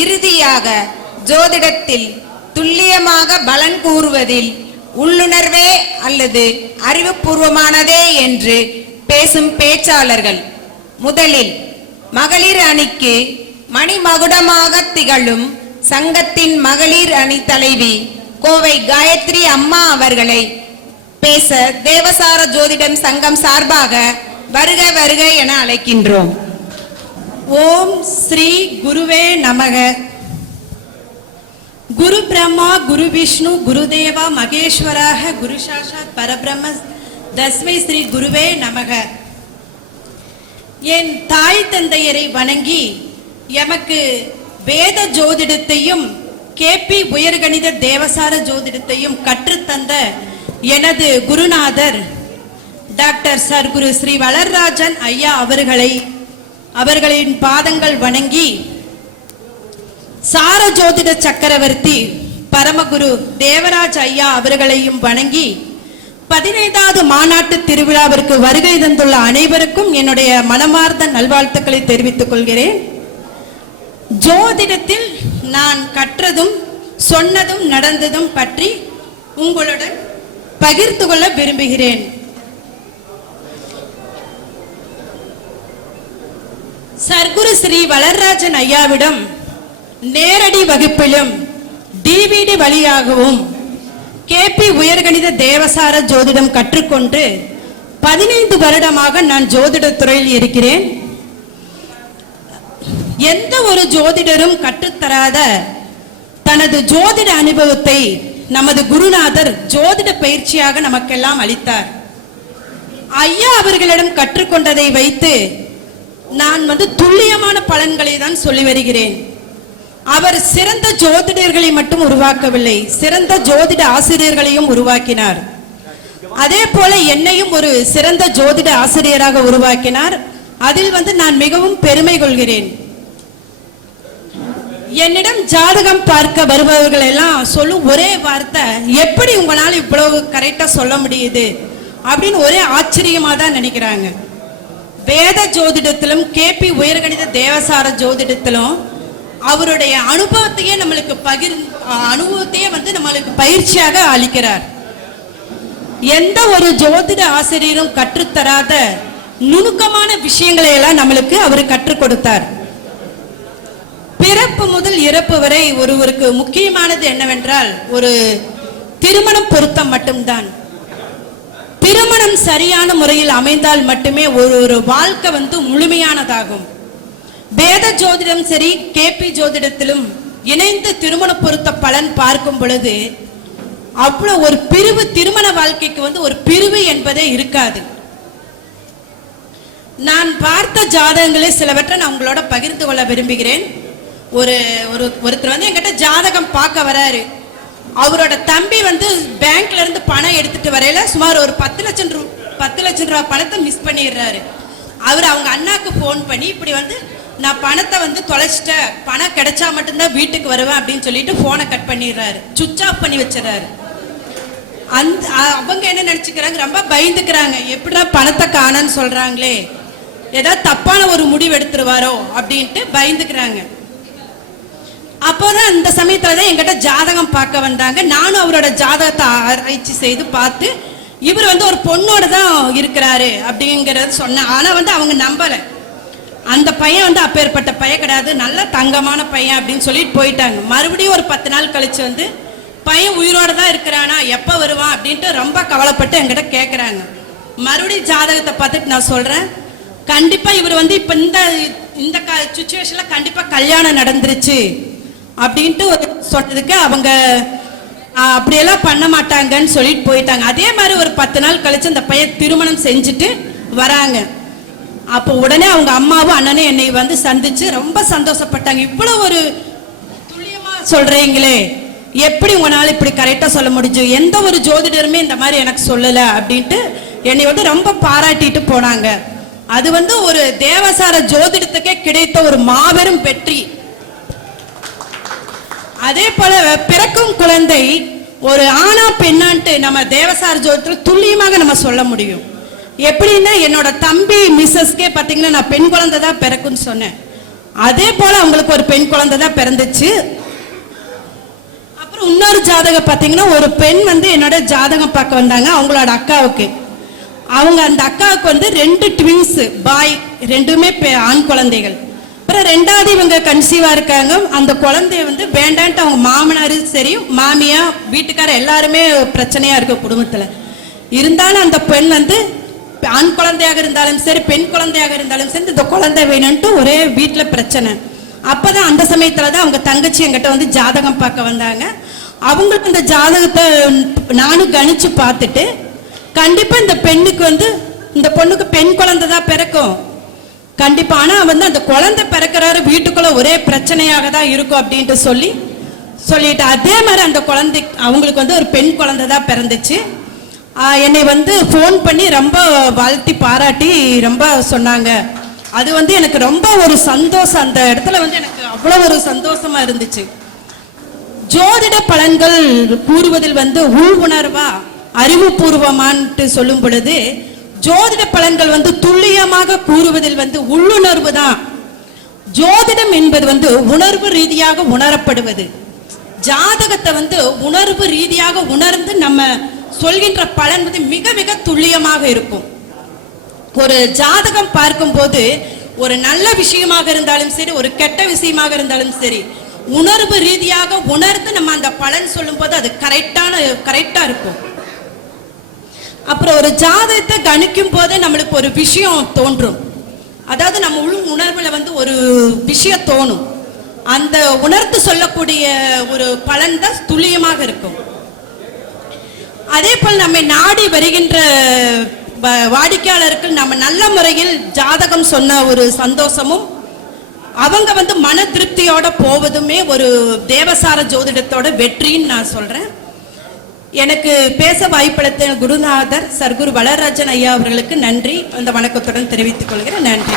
இறுதியாக ஜோதிடத்தில் துல்லியமாக பலன் கூறுவதில் உள்ளுணர்வே அல்லது அறிவுபூர்வமானதே என்று பேசும் பேச்சாளர்கள். முதலில் மகளிர் அணிக்கு மணிமகுடமாக திகழும் சங்கத்தின் மகளிர் அணி தலைவி கோவை காயத்ரி அம்மா அவர்களை பேச தேவசார ஜோதிடம் சங்கம் சார்பாக வருக வருக என அழைக்கின்றோம். ஓம் ஸ்ரீ குருவே நமக. குரு பிரம்மா குரு விஷ்ணு குருதேவா மகேஸ்வராக குரு சாட்சாத் பரபிரம்ம தஸ்மை ஸ்ரீ குருவே நமக. என் தாய் தந்தையரை வணங்கி எமக்கு வேத ஜோதிடத்தையும் கேபி உயர்கணித தேவசார ஜோதிடத்தையும் கற்றுத்தந்த எனது குருநாதர் டாக்டர் சர்க்குரு ஸ்ரீ வளர்ராஜன் ஐயா அவர்களின் பாதங்கள் வணங்கி, சார ஜோதிட சக்கரவர்த்தி பரமகுரு தேவராஜ் ஐயா அவர்களையும் வணங்கி 15வது மாநாட்டு திருவிழாவிற்கு வருகை தந்துள்ள அனைவருக்கும் என்னுடைய மனமார்ந்த நல்வாழ்த்துக்களை தெரிவித்துக் கொள்கிறேன். ஜோதிடத்தில் நான் கற்றதும் சொன்னதும் நடந்ததும் பற்றி உங்களுடன் பகிர்ந்து கொள்ள விரும்புகிறேன். சர்க்குரு ஸ்ரீ வளர்ராஜன் ஐயாவிடம் நேரடி வகுப்பிலும் டிவிடி வழியாகவும் கேபி உயர்கணித தேவசார ஜோதிடம் கற்றுக்கொண்டு 15 வருடமாக நான் ஜோதிட துறையில் இருக்கிறேன். எந்த ஒரு ஜோதிடரும் கற்றுத்தராத தனது ஜோதிட அனுபவத்தை நமது குருநாதர் ஜோதிட பயிற்சியாக நமக்கெல்லாம் அளித்தார். ஐயா அவர்களிடம் கற்றுக்கொண்டதை வைத்து நான் துல்லியமான பலன்களை தான் சொல்லி வருகிறேன். அவர் சிறந்த ஜோதிடர்களை மட்டும் உருவாக்கவில்லை, சிறந்த ஜோதிட ஆசிரியர்களையும் உருவாக்கினார். அதே போல என்னையும் ஒரு சிறந்த ஜோதிட ஆசிரியராக உருவாக்கினார். அதில் நான் மிகவும் பெருமை கொள்கிறேன். என்னிடம் ஜாதகம் பார்க்க வருபவர்கள் எல்லாம் சொல்லும் ஒரே வார்த்தை, எப்படி உங்களால் இவ்வளவு கரெக்டா சொல்ல முடியுது அப்படின்னு ஒரே ஆச்சரியமா தான் நினைக்கிறாங்க. வேத ஜோதிடத்திலும் கேபி உயர்கணித தேவசார ஜோதிடத்திலும் அவருடைய அனுபவத்தையே நம்மளுக்கு நம்மளுக்கு பயிற்சியாக அளிக்கிறார். எந்த ஒரு ஜோதிட ஆசிரியரும் கற்றுத்தராத நுணுக்கமான விஷயங்களை எல்லாம் நம்மளுக்கு அவர் கற்றுக் கொடுத்தார். பிறப்பு முதல் இறப்பு வரை ஒருவருக்கு முக்கியமானது என்னவென்றால் ஒரு திருமணம் பொருத்தம் மட்டும்தான். திருமணம் சரியான முறையில் அமைந்தால் மட்டுமே ஒரு வாழ்க்கை முழுமையானதாகும். வேத ஜோதிடம் சரி, கேபி ஜோதிடத்திலும் இணைந்து திருமண பொருத்த பலன் பார்க்கும் பொழுது அவ்வளவு ஒரு பிரிவு, திருமண வாழ்க்கைக்கு ஒரு பிரிவு என்பதே இருக்காது. நான் பார்த்த ஜாதகங்களை சிலவற்றை நான் உங்களோட பகிர்ந்து கொள்ள விரும்புகிறேன். ஒருத்தர் என்கிட்ட ஜாதகம் பார்க்க வராரு. அவரோட தம்பி பேங்க்ல இருந்து பணம் எடுத்துட்டு வரையில சுமார் ஒரு 10 லட்சம் ரூபாய் பணத்தை மிஸ் பண்ணிடுறாரு. அவர் அவங்க அண்ணாக்கு போன் பண்ணி இப்படி நான் பணத்தை தொலைச்சிட்டேன், பணம் கிடைச்சா மட்டும்தான் வீட்டுக்கு வருவேன் அப்படின்னு சொல்லிட்டு போனை கட் பண்ணிடுறாரு, சுவிட்ச் ஆஃப் பண்ணி வச்சிடறாரு. அவங்க என்ன நினைச்சுக்கிறாங்க, ரொம்ப பயந்துக்கிறாங்க, எப்படிடா பணத்தை காணன்னு சொல்றாங்களே, ஏதாவது தப்பான ஒரு முடிவு எடுத்துருவாரோ அப்படின்ட்டு பயந்துக்கிறாங்க. அப்போதான் அந்த சமயத்துலதான் என்கிட்ட ஜாதகம் பார்க்க வந்தாங்க. நானும் அவரோட ஜாதகத்தை ஆராய்ச்சி செய்து பார்த்து இவர் ஒரு பொண்ணோட தான் இருக்கிறாரு அப்படிங்கறது சொன்னேன். ஆனா அவங்க நம்பல. அந்த பையன் அப்பேற்பட்ட பையன் கிடையாது, நல்ல தங்கமான பையன் அப்படின்னு சொல்லிட்டு போயிட்டாங்க. மறுபடியும் ஒரு 10 நாள் கழிச்சு பையன் உயிரோட தான் இருக்கிறானா, எப்ப வருவான் அப்படின்ட்டு ரொம்ப கவலைப்பட்டு என்கிட்ட கேட்கறாங்க. மறுபடியும் ஜாதகத்தை பார்த்துட்டு நான் சொல்றேன், கண்டிப்பா இவர் இப்ப இந்த சுச்சுவேஷன்ல கண்டிப்பா கல்யாணம் நடந்துருச்சு அப்படின்ட்டு சொன்னதுக்கு அவங்க அப்படியெல்லாம் பண்ண மாட்டாங்கன்னு சொல்லிட்டு போயிட்டாங்க. அதே மாதிரி ஒரு 10 நாள் கழிச்சு அந்த பையன் திருமணம் செஞ்சுட்டு வராங்க. அப்போ உடனே அவங்க அம்மாவும் அண்ணனும் என்னை சந்திச்சு ரொம்ப சந்தோஷப்பட்டாங்க. இவ்வளவு ஒரு துல்லியமா சொல்றீங்களே, எப்படி உங்களால இப்படி கரெக்டா சொல்ல முடிஞ்சு, எந்த ஒரு ஜோதிடருமே இந்த மாதிரி எனக்கு சொல்லல அப்படின்ட்டு என்னை ரொம்ப பாராட்டிட்டு போனாங்க. அது ஒரு தேவசார ஜோதிடத்துக்கே கிடைத்த ஒரு மாபெரும் வெற்றி. அதே போல பிறக்கும் குழந்தை ஒரு ஆணா பெண்ணான்ட்டு நம்ம தேவசார ஜோதிடத்தில் துல்லியமாக நம்ம சொல்ல முடியும். எப்படின்னா என்னோட தம்பி மிஸ்ஸஸ்கே பார்த்தீங்கன்னா நான் பெண் குழந்தை தான் பிறக்குன்னு சொன்னேன். அதே போல அவங்களுக்கு ஒரு பெண் குழந்தை தான் பிறந்துச்சு. அப்புறம் இன்னொரு ஜாதகம் பார்த்தீங்கன்னா, ஒரு பெண் வந்து என்னோட ஜாதகம் பார்க்க வந்தாங்க. அவங்களோட அக்காவுக்கு, அவங்க அந்த அக்காவுக்கு வந்து 2 ட்வின்ஸ் பாய், ரெண்டுமே ஆண் குழந்தைகள். அப்புறம் 2வது இவங்க கன்சீவா இருக்காங்க. அந்த குழந்தைய வந்து வேண்டான்ட்டு அவங்க மாமனாரு சரி, மாமியா, வீட்டுக்கார எல்லாருமே பிரச்சனையா இருக்கு குடும்பத்துல. இருந்தாலும் அந்த பெண் வந்து ஆண் குழந்தையாக இருந்தாலும் சரி, பெண் குழந்தையாக இருந்தாலும் சரி, இந்த குழந்தை வேணும்ட்டு ஒரே வீட்டுல பிரச்சனை. அப்பதான் அந்த சமயத்துலதான் அவங்க தங்கச்சி என்கிட்ட வந்து ஜாதகம் பார்க்க வந்தாங்க. அவங்களுக்கு இந்த ஜாதகத்தை நானும் கணிச்சு பார்த்துட்டு, கண்டிப்பா இந்த பெண்ணுக்கு வந்து, இந்த பொண்ணுக்கு பெண் குழந்தை தான் பிறக்கும் கண்டிப்பா. ஆனா வந்து அந்த குழந்தை பிறக்கிறாரு வீட்டுக்குள்ள ஒரே பிரச்சனையாக தான் இருக்கும் அப்படின்ட்டு சொல்லிட்டு, அதே மாதிரி அந்த குழந்தை அவங்களுக்கு வந்து ஒரு பெண் குழந்தை தான் பிறந்துச்சு. என்னை வந்து ஃபோன் பண்ணி ரொம்ப வாழ்த்தி பாராட்டி ரொம்ப சொன்னாங்க. அது வந்து எனக்கு ரொம்ப ஒரு சந்தோஷம். அந்த இடத்துல வந்து எனக்கு அவ்வளவு ஒரு சந்தோஷமா இருந்துச்சு. ஜோதிட பலன்கள் கூறுவதில் வந்து உள் உணர்வா அறிவுபூர்வமான்ட்டு சொல்லும் பொழுது, ஜோதிட பலன்கள் வந்து துல்லியமாக கூறுவதில் வந்து உள்ளுணர்வு தான். ஜோதிடம் என்பது வந்து உணர்வு ரீதியாக உணரப்படுவது. ஜாதகத்தை வந்து உணர்வு ரீதியாக உணர்ந்து நம்ம சொல்கின்ற பலன் வந்து மிக மிக துல்லியமாக இருக்கும். ஒரு ஜாதகம் பார்க்கும் போது ஒரு நல்ல விஷயமாக இருந்தாலும் சரி, ஒரு கெட்ட விஷயமாக இருந்தாலும் சரி, உணர்வு ரீதியாக உணர்ந்து நம்ம அந்த பலன் சொல்லும் போது அது கரெக்டா இருக்கும். அப்புறம் ஒரு ஜாதகத்தை கணிக்கும் போது நம்மளுக்கு ஒரு விஷயம் தோன்றும். அதாவது நம்ம உள் உணர்வுல வந்து ஒரு விஷயம் தோணும். அந்த உணர்த்து சொல்லக்கூடிய ஒரு பலன் தான் துல்லியமாக இருக்கும். அதே போல் நம்ம நாடி வருகின்ற வாடிக்கையாளருக்கு நம்ம நல்ல முறையில் ஜாதகம் சொன்ன ஒரு சந்தோஷமும், அவங்க வந்து மன திருப்தியோட போவதுமே ஒரு தேவசார ஜோதிடத்தோட வெற்றின்னு நான் சொல்றேன். எனக்கு பேச வாய்ப்பளித்த குருநாதர் சர்க்குரு வளராஜன் ஐயா அவர்களுக்கு நன்றி, அந்த வணக்கத்துடன் தெரிவித்துக் கொள்கிறேன். நன்றி.